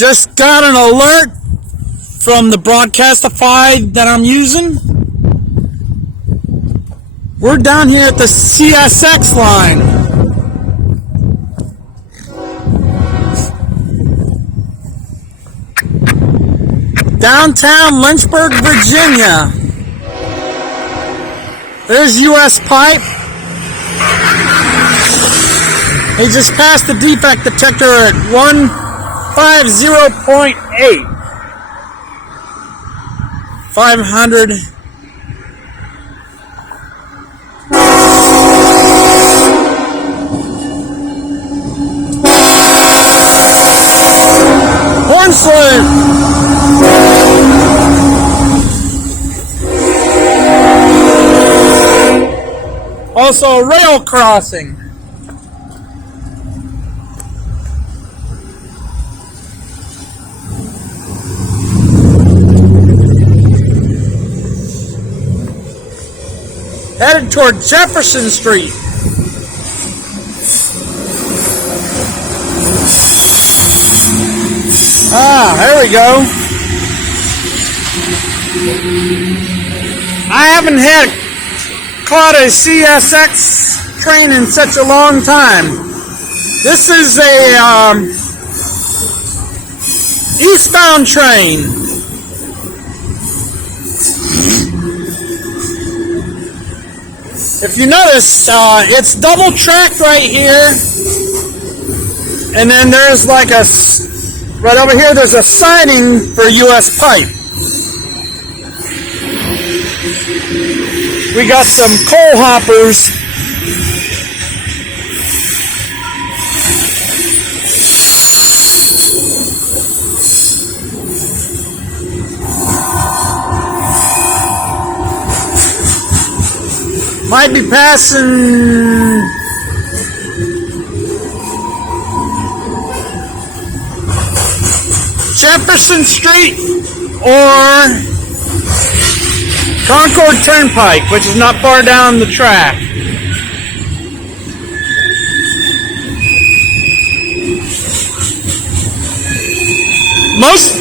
Just got an alert from the Broadcastify that I'm using. We're down here at the CSX line. Downtown Lynchburg, Virginia. There's US Pipe. He just passed the defect detector at 150.8. 500. Horn salute. Also a rail crossing. Headed toward Jefferson Street. There we go. I haven't caught a CSX train in such a long time. This is a eastbound train. If you notice, it's double tracked right here, and then there's like right over here there's a siding for US Pipe. We got some coal hoppers. Might be passing Jefferson Street or Concord Turnpike, which is not far down the track. Most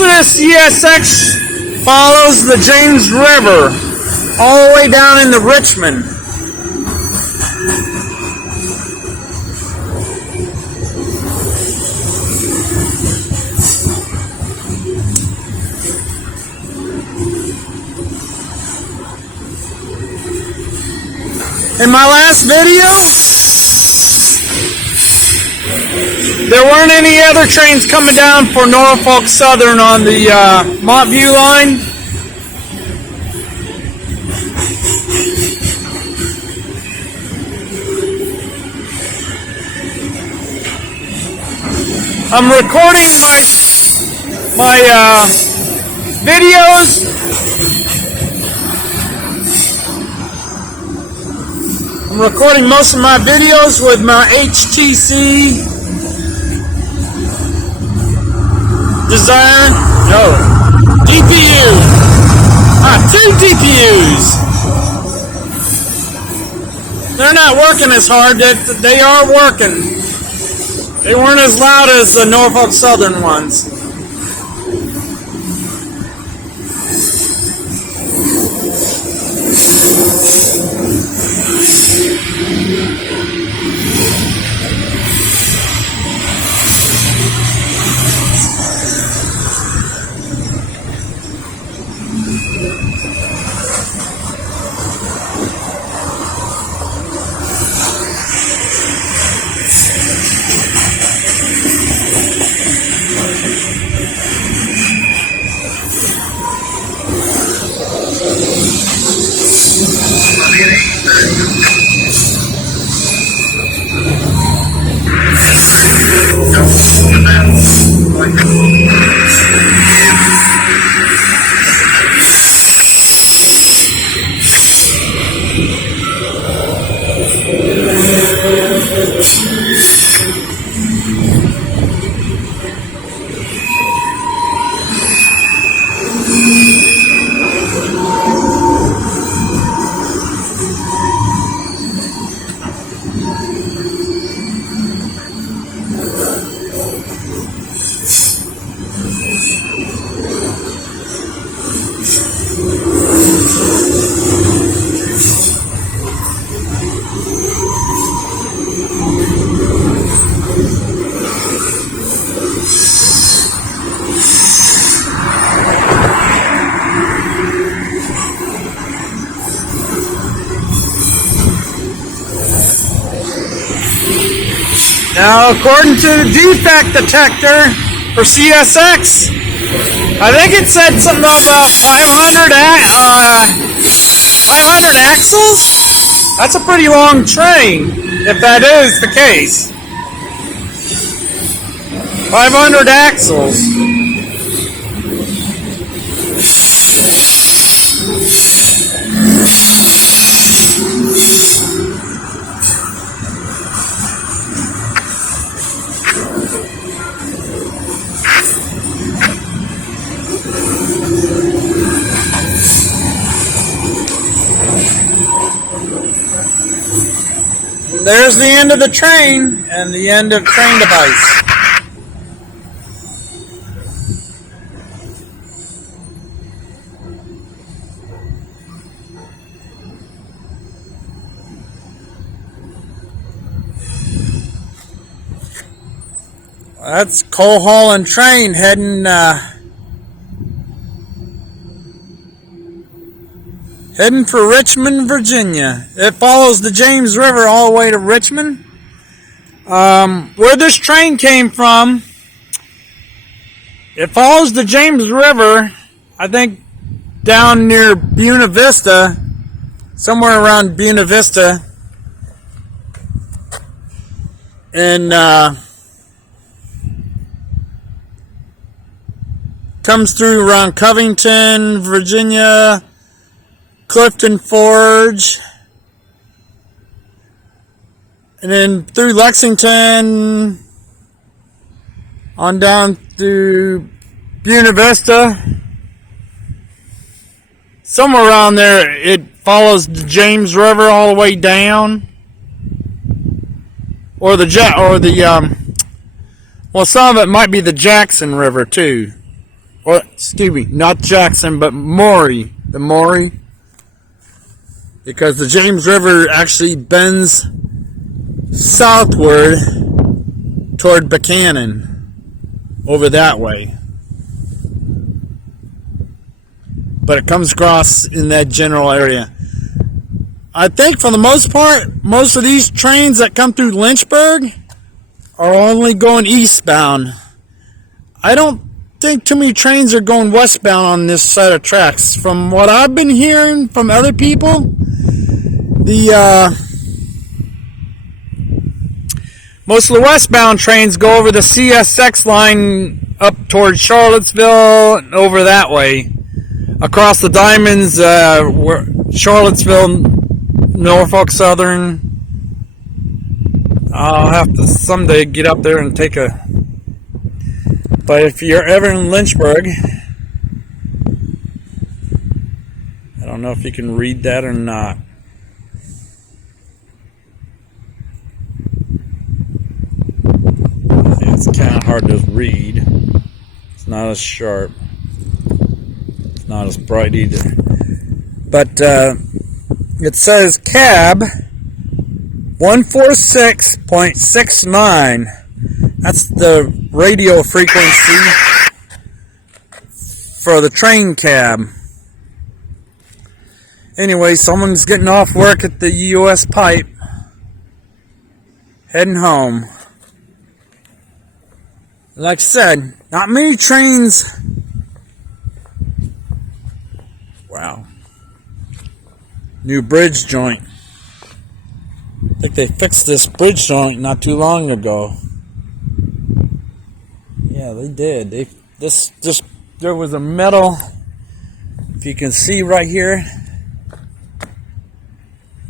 of this CSX follows the James River all the way down into Richmond. In my last video, there weren't any other trains coming down for Norfolk Southern on the Montview line. I'm recording my videos. I'm recording most of my videos with my HTC DPU. Two DPUs. They're not working as hard. They are working. They weren't as loud as the Norfolk Southern ones. Now, according to the defect detector for CSX, I think it said something about 500 axles. That's a pretty long train, if that is the case. 500 axles. There's the end of the train and the end of train device. That's coal hauling train heading for Richmond, Virginia. It follows the James River all the way to Richmond. Where this train came from, it follows the James River, I think down near Buena Vista, somewhere around Buena Vista, and comes through around Covington, Virginia, Clifton Forge, and then through Lexington, on down through Buena Vista. Somewhere around there, it follows the James River all the way down, or well, some of it might be the Jackson River too. Or, excuse me, not Jackson, but Maury. The Maury. Because the James River actually bends southward toward Buchanan. Over that way. But it comes across in that general area. I think for the most part, most of these trains that come through Lynchburg are only going eastbound. I don't think too many trains are going westbound on this set of tracks. From what I've been hearing from other people, most of the westbound trains go over the CSX line up towards Charlottesville and over that way. Across the Diamonds, Charlottesville, Norfolk Southern. I'll have to someday get up there and take a... But if you're ever in Lynchburg, I don't know if you can read that or not. It's kind of hard to read. It's not as sharp. It's not as bright either. But it says cab 146.69. That's the radio frequency for the train cab. Anyway, someone's getting off work at the US Pipe, heading home. Like I said, not many trains. Wow. New bridge joint. I think they fixed this bridge joint not too long ago. Yeah, they did. There was a metal, if you can see right here.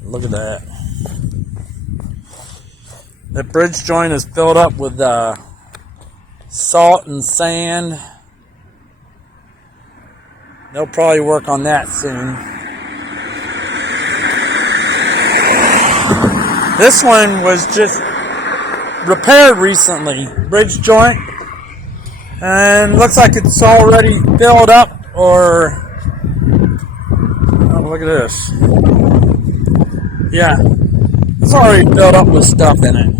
Look at that. That bridge joint is filled up with salt and sand. They'll probably work on that soon. This one was just repaired recently. Bridge joint. And looks like it's already filled up, or... Oh, look at this. Yeah. It's already filled up with stuff in it.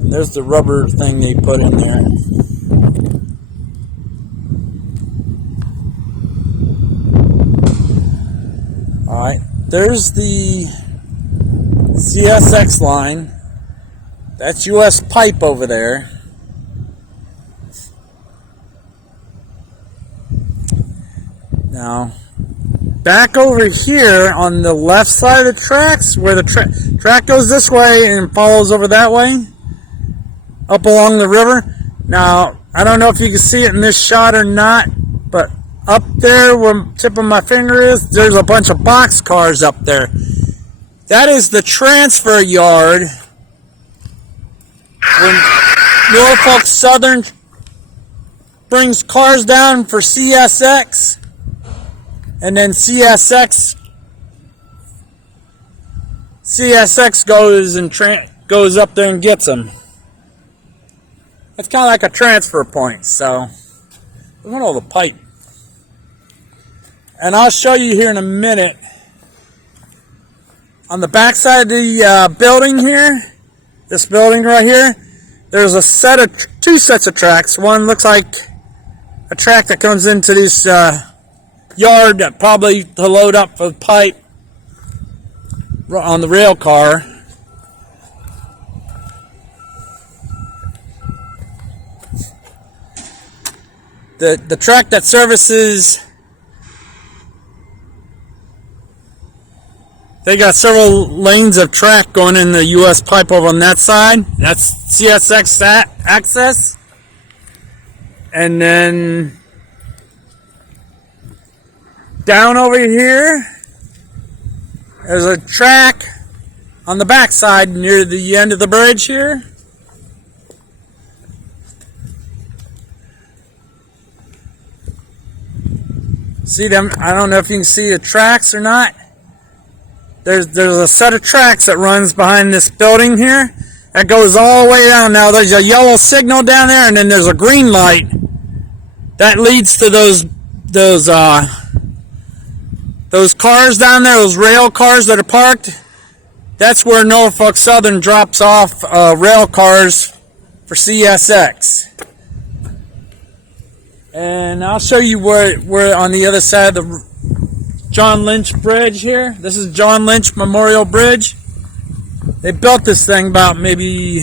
And there's the rubber thing they put in there. Alright. There's the CSX line. That's US pipe over there. Now, back over here on the left side of the tracks, where the track goes this way and follows over that way, up along the river. Now, I don't know if you can see it in this shot or not, but up there where the tip of my finger is, there's a bunch of box cars up there. That is the transfer yard when Norfolk Southern brings cars down for CSX, and then CSX goes up there and gets them. It's kind of like a transfer point. So look at all the pipe, and I'll show you here in a minute. On the back side of the building here, this building right here, there's two sets of tracks. One looks like a track that comes into this yard that probably to load up for the pipe on the rail car. The track that services, they got several lanes of track going in the US pipe over on that side. That's CSX access. And then down over here, there's a track on the back side near the end of the bridge here. See them? I don't know if you can see the tracks or not. There's a set of tracks that runs behind this building here that goes all the way down. Now there's a yellow signal down there, and then there's a green light that leads to those cars down there, those rail cars that are parked. That's where Norfolk Southern drops off rail cars for CSX. And I'll show you where on the other side of the John Lynch Bridge here. This is John Lynch Memorial Bridge. They built this thing about maybe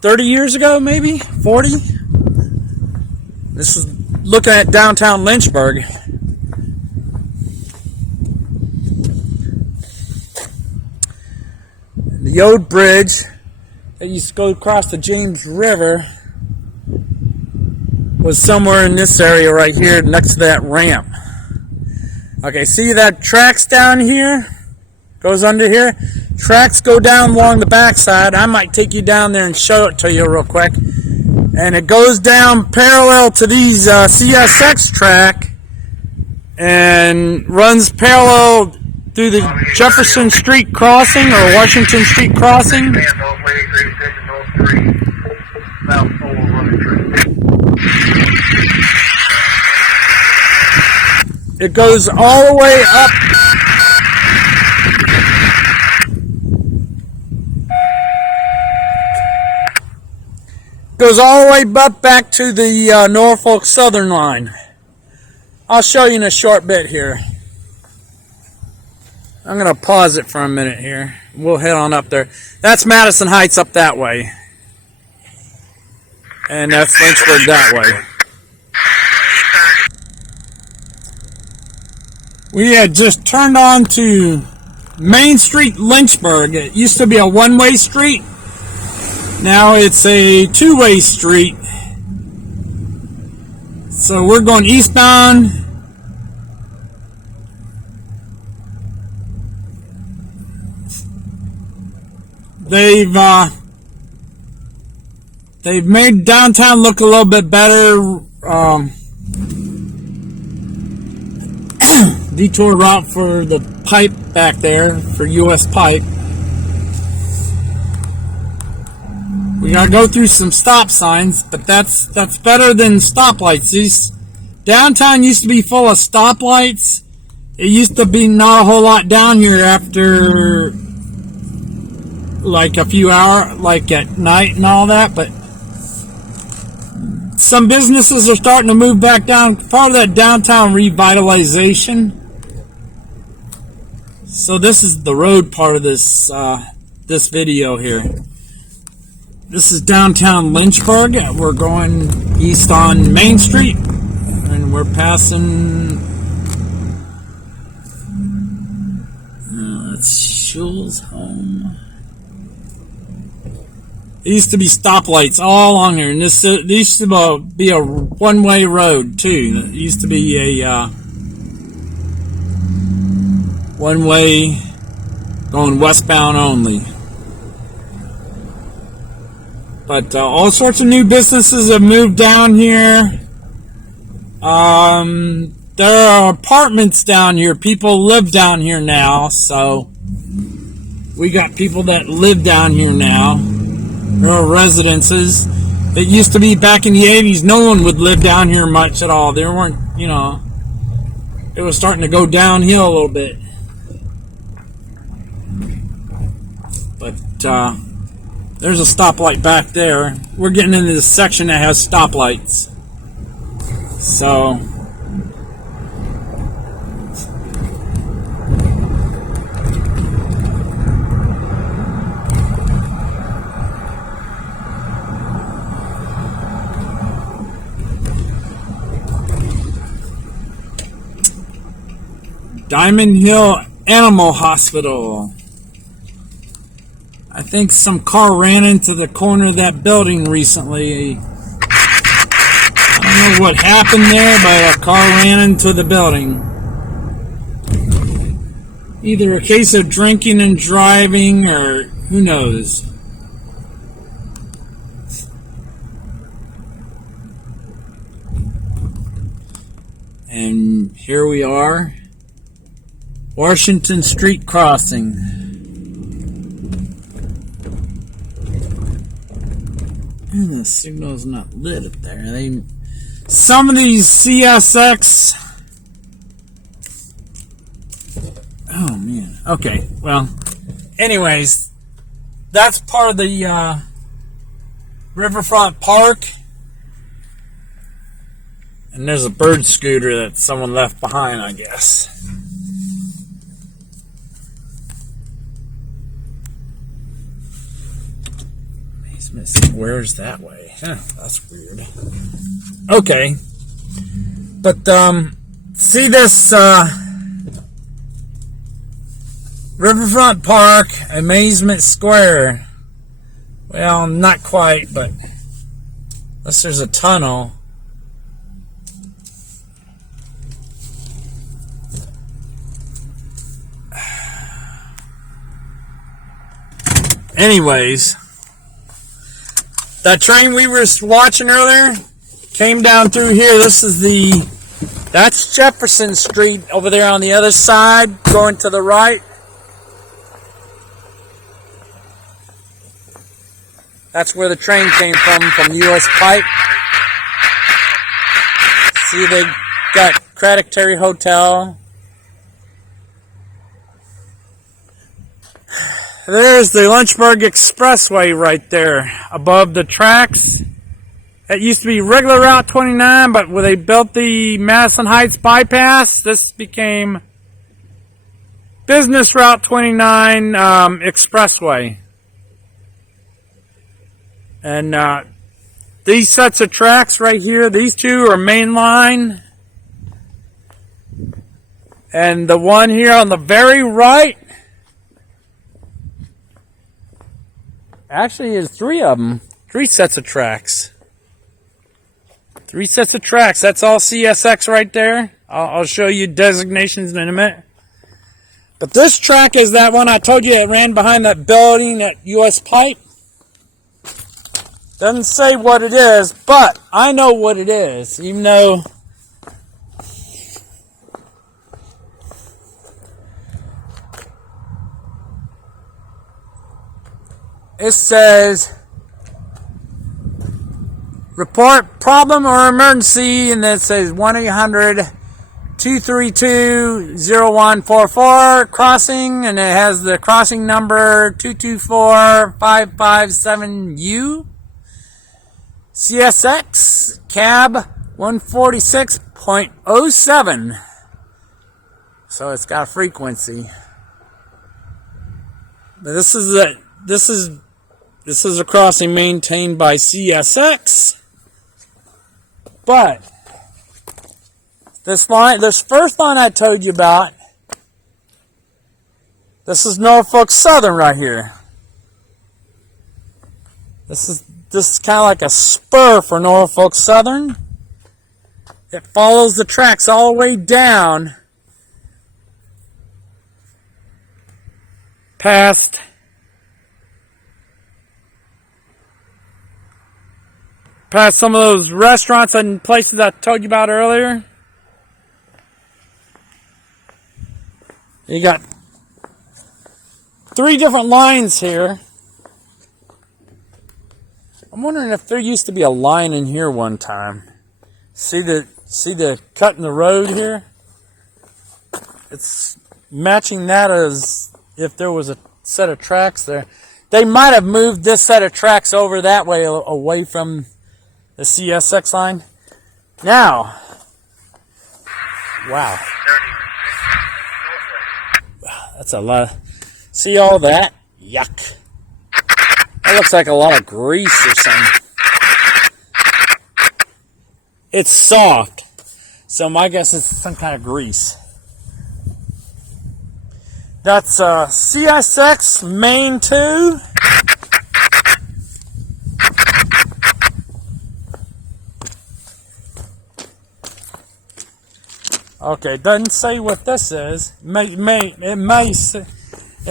30 years ago, maybe 40. This is looking at downtown Lynchburg. The old bridge that used to go across the James River was somewhere in this area right here next to that ramp. Okay, see that tracks down here? Goes under here. Tracks go down along the backside. I might take you down there and show it to you real quick. And it goes down parallel to these CSX track and runs parallel through the Jefferson Street crossing or Washington Street crossing. It goes all the way up. Goes all the way up back to the Norfolk Southern line. I'll show you in a short bit here. I'm going to pause it for a minute here. We'll head on up there. That's Madison Heights up that way. And that's Lynchburg that way. We had just turned on to Main Street, Lynchburg. It used to be a one-way street. Now it's a two-way street. So we're going eastbound. They've made downtown look a little bit better. Detour route for the pipe back there for US pipe. We gotta go through some stop signs, but that's better than stoplights. These downtown used to be full of stoplights. It used to be not a whole lot down here after like a few hours, like at night and all that, but some businesses are starting to move back down, part of that downtown revitalization. So this is the road part of this this video here. This is downtown Lynchburg. We're going east on Main Street, and we're passing. That's Schul's home. There used to be stoplights all along here, and this used to be a one-way road too. It used to be a one-way going westbound only. But all sorts of new businesses have moved down here. There are apartments down here. People live down here now, so we got people that live down here now. There are residences. It used to be back in the 80s, no one would live down here much at all. There weren't, it was starting to go downhill a little bit. But, there's a stoplight back there. We're getting into the section that has stoplights. So, Diamond Hill Animal Hospital. I think some car ran into the corner of that building recently. I don't know what happened there, but a car ran into the building. Either a case of drinking and driving, or who knows. And here we are. Washington Street crossing. And the signal's not lit up there. Some of these CSX. Oh man. Okay. Well. Anyways, that's part of the Riverfront Park. And there's a bird scooter that someone left behind, I guess. Where's that way? Huh, that's weird. Okay. But, see this, Riverfront Park, Amazement Square. Well, not quite, but unless there's a tunnel. Anyways, that train we were watching earlier came down through here. That's Jefferson Street over there on the other side, going to the right. That's where the train came from U.S. Pipe. See, they got Craddock Terry Hotel. There's the Lynchburg Expressway right there above the tracks. It used to be regular Route 29, but when they built the Madison Heights bypass, this became Business Route 29 Expressway. And these sets of tracks right here, these two are main line. And the one here on the very right, actually, there's three of them. 3 sets of tracks. 3 sets of tracks. That's all CSX right there. I'll show you designations in a minute. But this track is that one I told you that ran behind that building at U.S. Pipe. Doesn't say what it is, but I know what it is, even though it says report problem or emergency, and then it says 1-800-232-0144 crossing, and it has the crossing number 224557U. CSX cab 146.07. So it's got a frequency. But this is This is a crossing maintained by CSX. But this first line I told you about, this is Norfolk Southern right here. This is kind of like a spur for Norfolk Southern. It follows the tracks all the way down past some of those restaurants and places I told you about earlier. You got 3 different lines here. I'm wondering if there used to be a line in here one time. See the cut in the road here? It's matching that as if there was a set of tracks there. They might have moved this set of tracks over that way, away from the CSX line. Now, wow. That's a lot. See all that? Yuck. That looks like a lot of grease or something. It's soft, so my guess is some kind of grease. That's CSX Main 2. Okay, it doesn't say what this is. It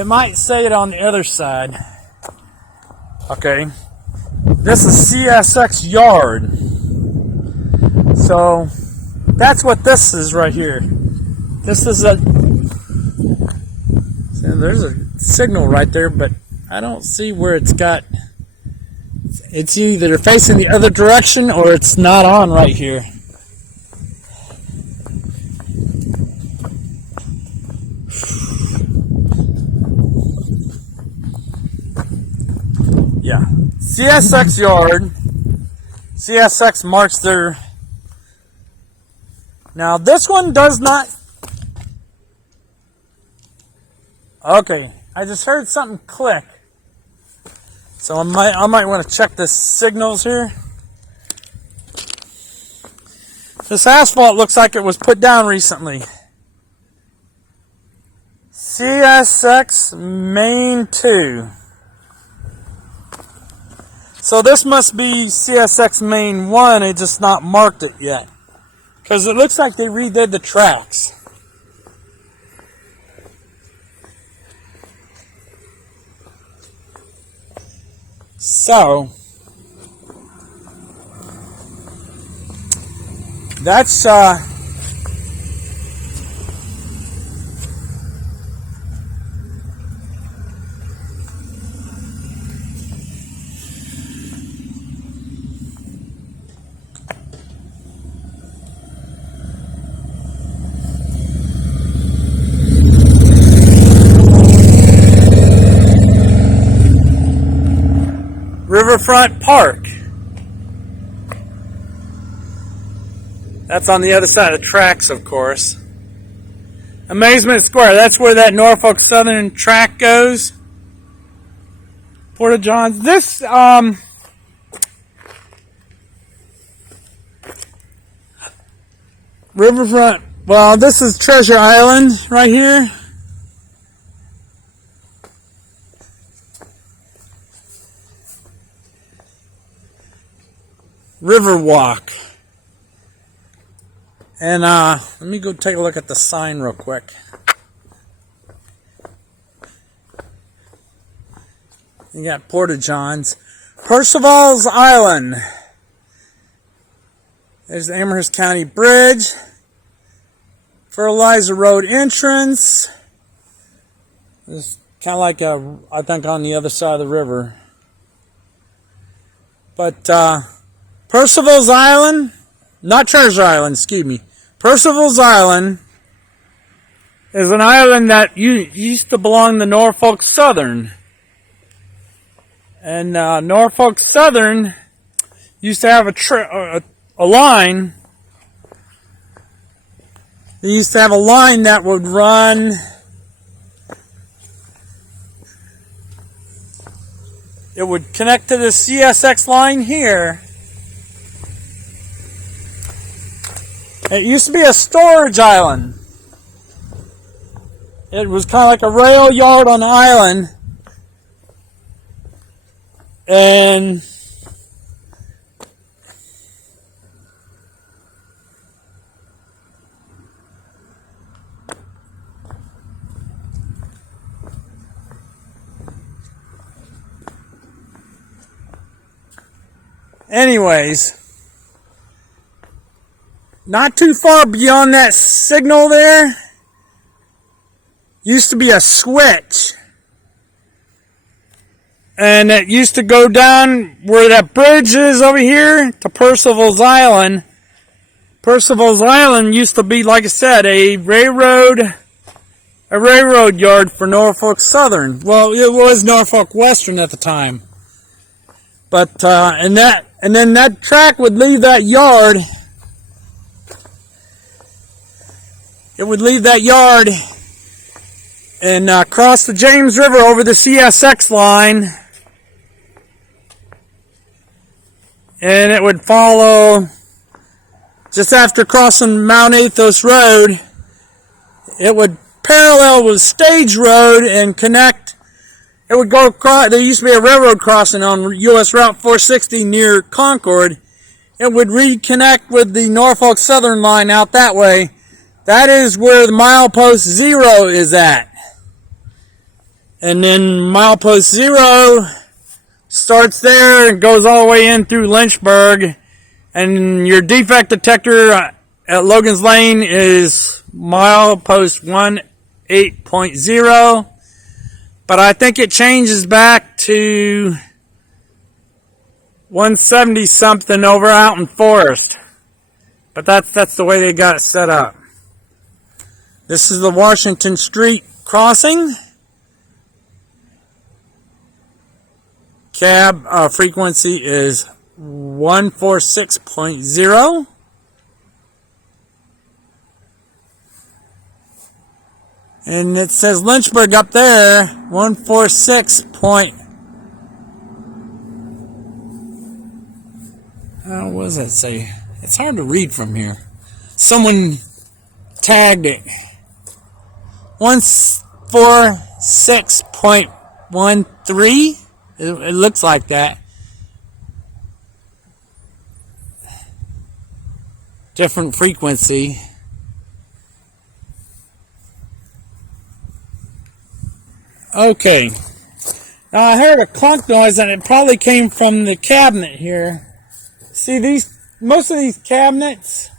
might say it on the other side. Okay, this is CSX Yard. So that's what this is right here. This is there's a signal right there, but I don't see where it's got. It's either facing the other direction or it's not on right here. Yeah, CSX Yard. CSX marks their. Now this one does not. Okay, I just heard something click. So I might want to check the signals here. This asphalt looks like it was put down recently. CSX Main 2. So this must be CSX Main 1, they just not marked it yet. Because it looks like they redid the tracks. So, that's Riverfront Park. That's on the other side of the tracks, of course. Amazement Square, that's where that Norfolk Southern track goes. Porta Johns. This, Riverfront, well, this is Treasure Island right here. Riverwalk. And let me go take a look at the sign real quick. You got Porta Johns. Percival's Island. There's the Amherst County Bridge. Fertilizer Road entrance. It's kind of like I think on the other side of the river. But Percival's Island, not Treasure Island, excuse me. Percival's Island is an island that used to belong to Norfolk Southern. And Norfolk Southern used to have a line. They used to have a line that would run it would connect to the CSX line here. It used to be a storage island. It was kind of like a rail yard on the island. And anyways, not too far beyond that signal there used to be a switch, and it used to go down where that bridge is over here to Percival's Island. Percival's Island used to be, like I said, a railroad yard for Norfolk Southern. Well, it was Norfolk Western at the time. But and then that track would leave that yard. It would leave that yard and cross the James River over the CSX line, and it would follow just after crossing Mount Athos Road. It would parallel with Stage Road and connect. It would go across. There used to be a railroad crossing on U.S. Route 460 near Concord. It would reconnect with the Norfolk Southern line out that way. That is where the milepost 0 is at. And then milepost 0 starts there and goes all the way in through Lynchburg. And your defect detector at Logan's Lane is milepost 18.0. But I think it changes back to 170 something over out in Forest. But that's the way they got it set up. This is the Washington Street crossing. Cab frequency is 146.0. And it says Lynchburg up there, 146. What does that say? It's hard to read from here. Someone tagged it. 146.13. It looks like that. Different frequency. Okay. Now I heard a clunk noise, and it probably came from the cabinet here. See, most of these cabinets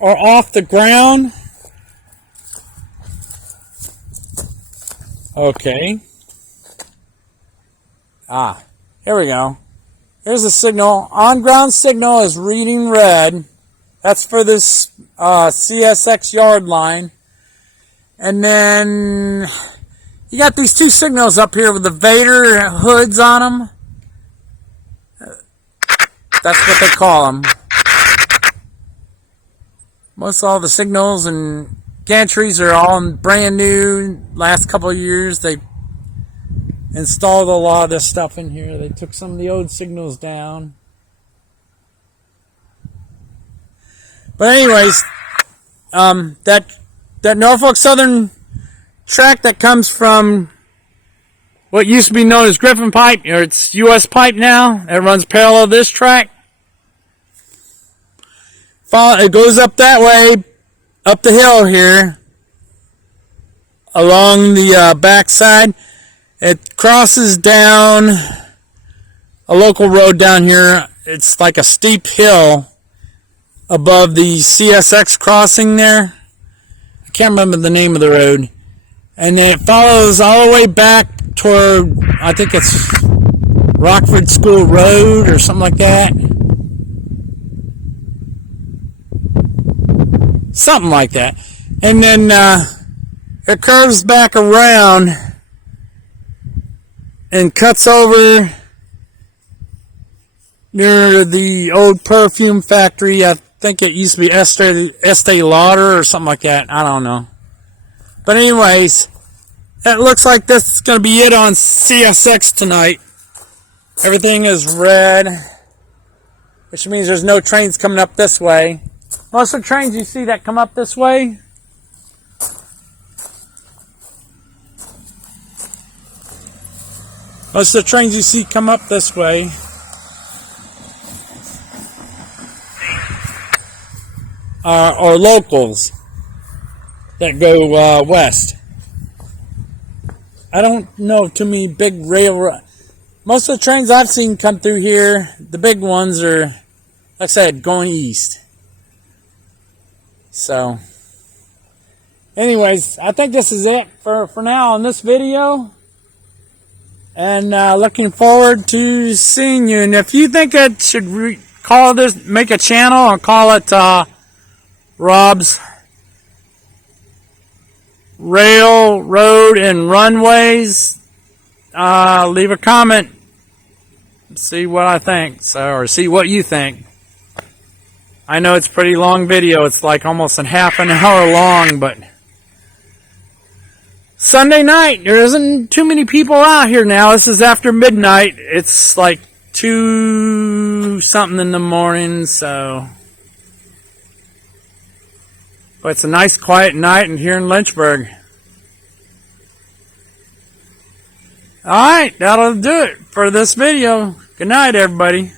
are off the ground. Okay. Here we go. Here's a signal. On-ground signal is reading red. That's for this CSX yard line. And then you got these two signals up here with the Vader hoods on them. That's what they call them. Most all the signals and gantries are all brand new. Last couple of years they installed a lot of this stuff in here. They took some of the old signals down. But anyways, that Norfolk Southern track that comes from what used to be known as Griffin Pipe, or it's U.S. Pipe now, it runs parallel to this track. It goes up that way, up the hill here, along the backside. It crosses down a local road down here. It's like a steep hill above the CSX crossing there. I can't remember the name of the road. And then it follows all the way back toward, I think it's Rockford School Road or something like that. Something like that. And then it curves back around and cuts over near the old perfume factory. I think it used to be Estee Lauder or something like that. I don't know. But anyways, It looks like this is going to be it on CSX tonight. Everything is red, which means there's no trains coming up this way. Most of the trains you see that come up this way, most of the trains you see come up this way are locals that go west. I don't know too many big railroad. Most of the trains I've seen come through here, the big ones are, like I said, going east. So, anyways, I think this is it for now on this video. And looking forward to seeing you. And if you think I should make a channel or call it Rob's Railroad and Runways, leave a comment, see what I think, or see what you think. I know it's a pretty long video, it's like almost a half an hour long, but Sunday night, there isn't too many people out here now. This is after midnight. It's like 2 something in the morning, so but it's a nice quiet night and here in Lynchburg. Alright, that'll do it for this video. Good night, everybody.